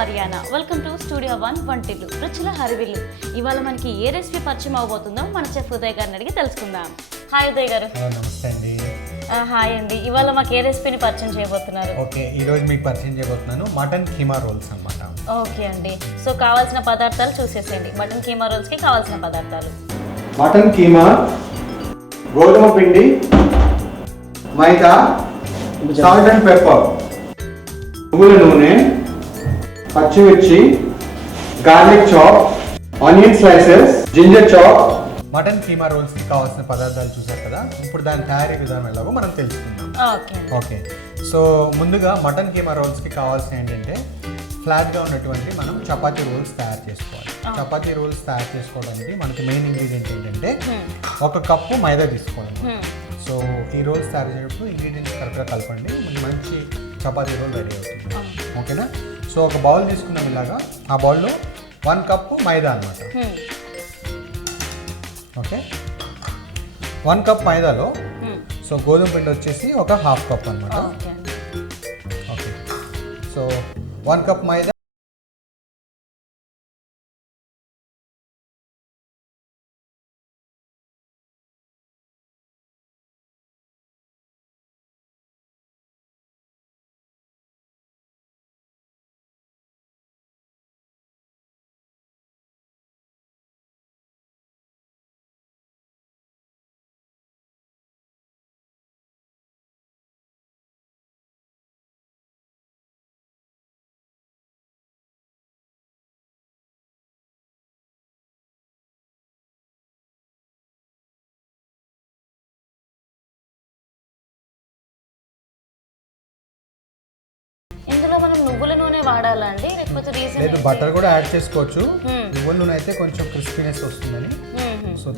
Ariyana. Welcome to studio 1 వంటిల్లు రుచుల హరివిల్లు. ఇవాళ మనకి ఏ రెసిపీ పరిచయం అవబోతుందో మన చెఫ్ ఉదయ్ గారిని అడిగి తెలుసుకుందాం. హాయ్ ఉదయ్ గారు. నమస్తే అండి. హాయ్ అండి. ఇవాళ మాకు ఏ రెసిపీని పరిచయం చేయబోతున్నారు? ఓకే, ఈరోజు మీకు పరిచయం చేయబోతున్నాను మటన్ కీమా రోల్స్ అన్నమాట. ఓకే అండి. సో కావాల్సిన పదార్థాలు చూసేసేయండి. మటన్ కీమా రోల్స్కి కావాల్సిన పదార్థాలు: మటన్ కీమా, గోధుమ పిండి, మైదా, సాల్ట్ అండ్ పెప్పర్, నువ్వుల నూనె, పచ్చిమిర్చి, garlic chop, onion slices, ginger chop. Mutton keema rolls కి కావాల్సిన పదార్థాలు చూసారు కదా. ఇప్పుడు దాని తయారీ విధానం ఎలాగో మనం తెలుసుకుందాం. ఓకే, సో ముందుగా మటన్ కీమా రోల్స్ కి కావాల్సిన ఏంటంటే ఫ్లాట్గా ఉన్నటువంటి మనం చపాతీ రోల్స్ తయారు చేసుకోవాలి. చపాతీ రోల్స్ తయారు చేసుకోవడానికి మనకి మెయిన్ ఇంగ్రీడియంట్ ఏంటంటే 1 కప్పు మైదా తీసుకోవాలి. సో ఈ రోల్స్ తయారు చేసేటప్పుడు ఇంగ్రీడియంట్స్ కరెక్ట్గా కలపండి, మంచి చపాతీ రోల్ రెడీ అవుతుంది. ఓకేనా? సో ఒక బౌల్ తీసుకున్నాం ఇలాగా. ఆ బౌల్లో 1 కప్పు మైదా అనమాట. ఓకే, 1 కప్ మైదాలో సో గోధుమ పిండి వచ్చేసి ఒక 1/2 కప్ అనమాట. ఓకే, సో 1 కప్ మైదా, ఇందులో మనం నువ్వుల నూనె వాడాలా అండి, లేకపోతే లేదు బటర్ కూడా యాడ్ చేసుకోవచ్చు. నువ్వుల నూనె అయితే కొంచెం క్రిస్పీనెస్ వస్తుందని. సో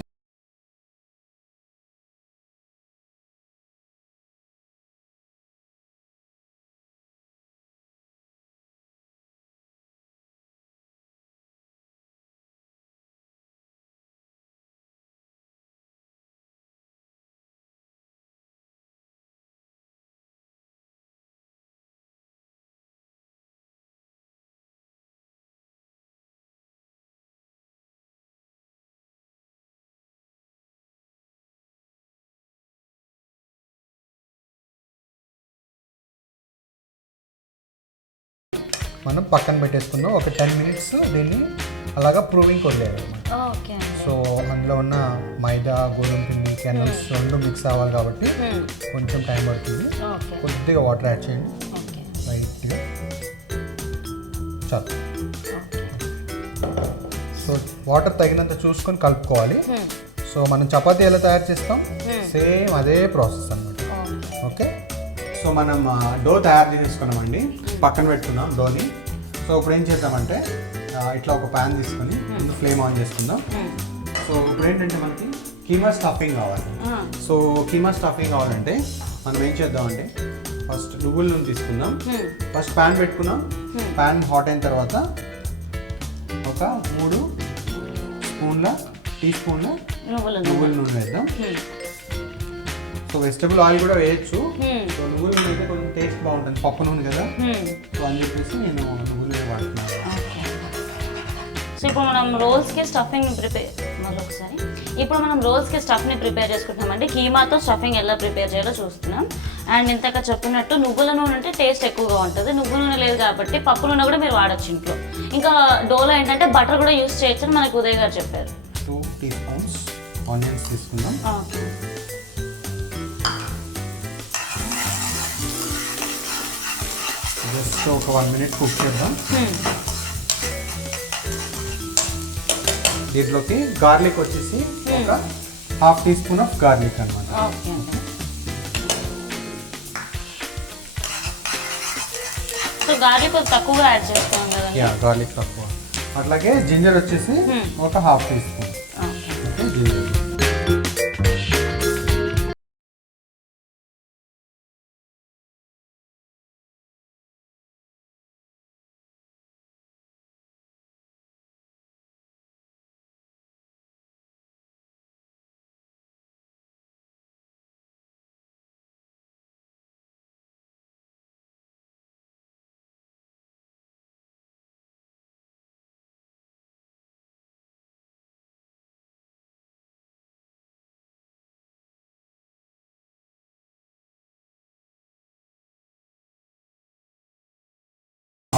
మనం పక్కన పెట్టేసుకుందాం. ఒక 10 మినిట్స్ దీన్ని అలాగా ప్రూవింగ్ వదిలేయాలి. సో అందులో ఉన్న మైదా, గోధుమ పిండి, కెనల్స్ రెండు మిక్స్ అవ్వాలి కాబట్టి కొంచెం టైం పడుతుంది. కొద్దిగా వాటర్ యాడ్ చేయండి లైట్గా, చాలు. సో వాటర్ తగినంత చూసుకొని కలుపుకోవాలి. సో మనం చపాతీ ఎలా తయారు చేస్తాం సేమ్ అదే ప్రాసెస్ అన్నమాట. ఓకే, సో మనం డో తయారు చేసుకున్నామండి, పక్కన పెట్టుకున్నాం డోని. సో ఇప్పుడు ఏం చేద్దామంటే ఇట్లా ఒక ప్యాన్ తీసుకొని ముందు ఫ్లేమ్ ఆన్ చేసుకుందాం. సో ఇప్పుడు ఏంటంటే మనకి కీమా స్టఫింగ్ కావాలి. సో కీమా స్టఫింగ్ కావాలంటే మనం ఏం చేద్దామంటే ఫస్ట్ నువ్వుల నూనె తీసుకుందాం. ఫస్ట్ ప్యాన్ పెట్టుకున్నాం. ప్యాన్ హాట్ అయిన తర్వాత ఒక 3 టీ స్పూన్ల నువ్వుల నూనె వేద్దాం. సో వెజిటబుల్ ఆయిల్ కూడా వేయచ్చు. సో నువ్వుల నూనె అయితే కొంచెం టేస్ట్ బాగుంటుంది, పప్పు నూనె కదా. సో అని చెప్పేసి నేను నువ్వుల నూనె వాడుతున్నాను. సో ఇప్పుడు మనం రోల్స్కి స్టఫింగ్ ఇప్పుడు మనం రోల్స్కి స్టఫ్ని ప్రిపేర్ చేసుకుంటున్నామండి. కీమాతో స్టఫింగ్ ఎలా ప్రిపేర్ చేయాలో చూస్తున్నాం. అండ్ ఇంతక చెప్పినట్టు నువ్వుల నూనె అంటే టేస్ట్ ఎక్కువగా ఉంటుంది. నువ్వుల నూనె లేదు కాబట్టి పప్పు నూనె కూడా మీరు వాడచ్చు ఇంట్లో. ఇంకా డోలో ఏంటంటే బటర్ కూడా యూస్ చేయొచ్చు అని మనకు ఉదయ్ గారు చెప్పారు. 2 టీ స్పూన్స్ ఆనియన్స్ తీసుకుందాం. జస్ట్ ఒక 1 మినిట్ కుక్ చేద్దాం. దీంట్లోకి గార్లిక్ వచ్చేసి ఒక 1/2 టీ స్పూన్ ఆఫ్ గార్లిక్ అనమాట. సో గార్లిక్ తక్కువగా యాడ్ చేస్తాం కదా. గార్లిక్ తక్కువ. అట్లాగే జింజర్ వచ్చేసి ఒక 1/2 teaspoon. Okay, ginger.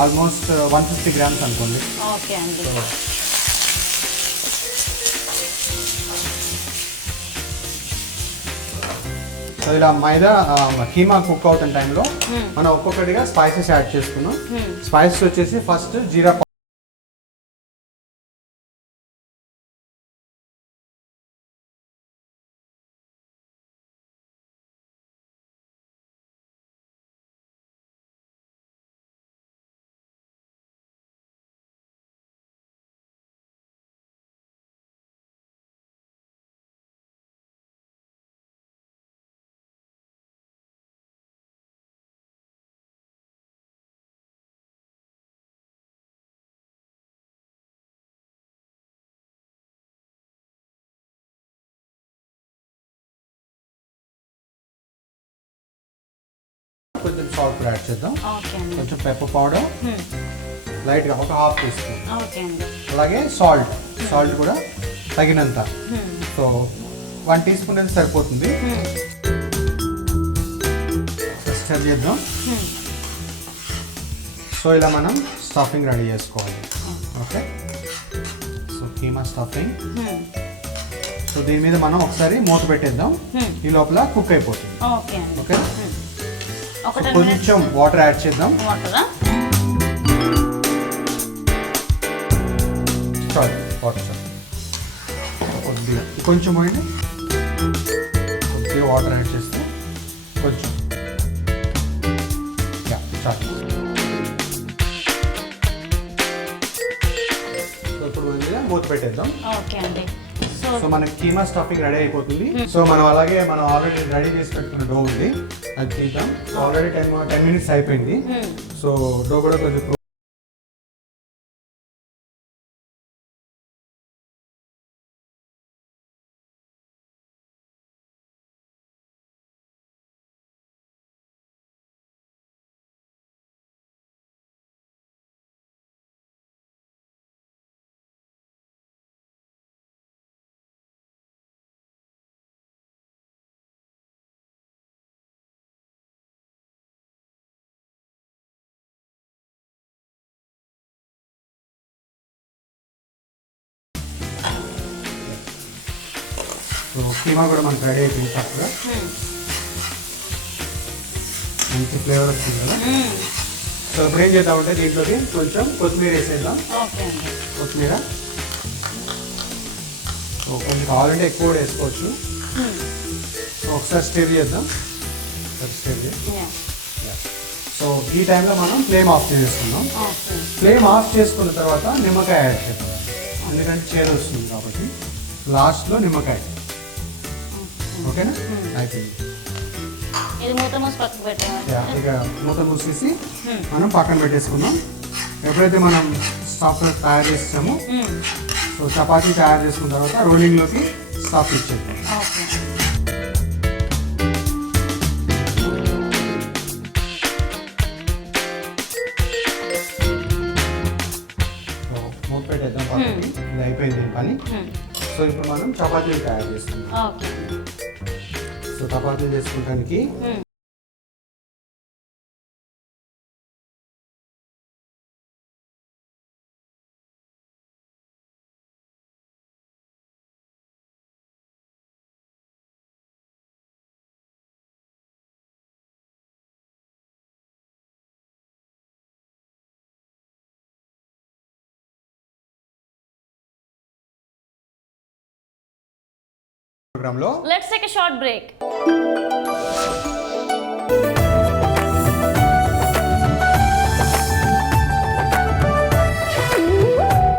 Almost 150 grams అనుకోండి. ఓకే అండి. సో ఇలా మైదా కీమా కుక్ అవుతున్న టైంలో మనం ఒక్కొక్కటిగా స్పైసెస్ యాడ్ చేసుకున్నాం. స్పైసెస్ వచ్చేసి ఫస్ట్ జీరా కొంచెం సాల్ట్ కూడా యాడ్ చేద్దాం. కొంచెం పెప్పర్ పౌడర్ లైట్గా ఒక హాఫ్ టీ స్పూన్. అలాగే సాల్ట్ కూడా తగినంత. సో 1 టీ స్పూన్ అయితే సరిపోతుంది. స్టర్ చేద్దాం. సో ఇలా మనం స్టఫింగ్ రెడీ చేసుకోవాలి. Okay, so keema stuffing. So దీని మీద మనం ఒకసారి మూత పెట్టేద్దాం. ఈ లోపల కుక్ అయిపోతుంది. ఓకే, కొంచెం వాటర్ యాడ్ చేద్దాం. కొద్దిగా కొంచెం పోయింది. కొద్దిగా వాటర్ యాడ్ చేస్తే కొంచెం చాలు. సో ఇప్పుడు మూత పెట్టేద్దాం. సో మన కీమా స్టఫింగ్ రెడీ అయిపోతుంది. సో మనం ఆల్రెడీ రెడీ చేసి పెట్టుకున్న డో ఉంది, అది తీద్దాం. ఆల్రెడీ 10 మినిట్స్ అయిపోయింది. సో డో కూడా కొంచెం కీమా కూడా మనకు రెడీ అయిపోయింది. చక్కగా మంచి ఫ్లేవర్ వస్తుంది కదా. సో ఇప్పుడు ఏం చేద్దామంటే దీంట్లోకి కొంచెం కొత్తిమీర వేసేద్దాం. కొత్తిమీర కొంచెం కావాలంటే ఎక్కువ కూడా వేసుకోవచ్చు. సో ఒకసారి స్టిర్ చేద్దాం. సో ఈ టైంలో మనం ఫ్లేమ్ ఆఫ్ చేసుకుందాం. ఫ్లేమ్ ఆఫ్ చేసుకున్న తర్వాత నిమ్మకాయ యాడ్ చేద్దాం, ఎందుకంటే చేదు వస్తుంది కాబట్టి. లాస్ట్లో నిమ్మకాయ. ఓకేనా, అయిపోయింది. ఇక మూత మూసేసి మనం పక్కన పెట్టేసుకుందాం. ఎప్పుడైతే మనం స్టఫ్ తయారు చేస్తామో, సో చపాతీ తయారు చేసుకున్న తర్వాత రోలింగ్లోకి స్టఫ్ ఇచ్చేద్దాం. మూత పెట్టేద్దాం పక్కకి. ఇది అయిపోయింది పని. సో ఇప్పుడు మనం చపాతీలు తయారు చేసుకుందాం. సో చపాతీలు చేసుకోవడానికి ప్రోగ్రాంలో let's take a short break.